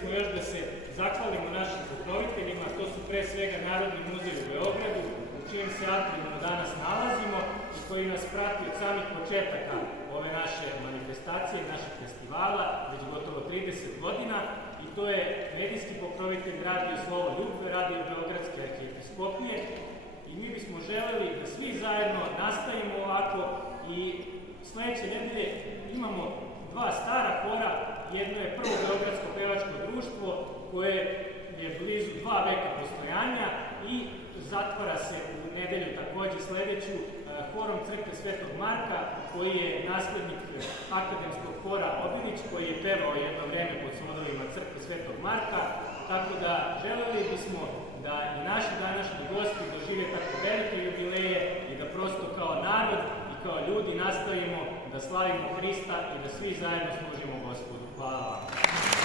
bismo još da se zahvalimo našim pokroviteljima, to su pre svega Narodni muzej u Beogradu, u čijem se atriumu danas nalazimo i koji nas prati od samih početaka ove naše manifestacije, našeg festivala, već gotovo 30 godina, i to je medijski pokrovitelj Radio Slovo Ljubve, Radio Beogradske arhijepiskopije, i mi bismo želeli da svi zajedno nastavimo ovako i sledeće nedelje imamo dva stara hora. Jedno je Prvo beogradsko pevačko društvo koje je blizu 2 veka postojanja i zatvara se u nedelju takođe sledeću horom Crkve Svetog Marka, koji je naslednik akademskog hora Obilić, koji je pevao jedno vreme pod svodovima Crkve Svetog Marka, tako da želeli bismo da i naši današnji gosti dožive tako velike jubileje i da prosto kao narod i kao ljudi nastavimo da slavimo Hrista i da svi zajedno služimo Gospodu. Hvala vam.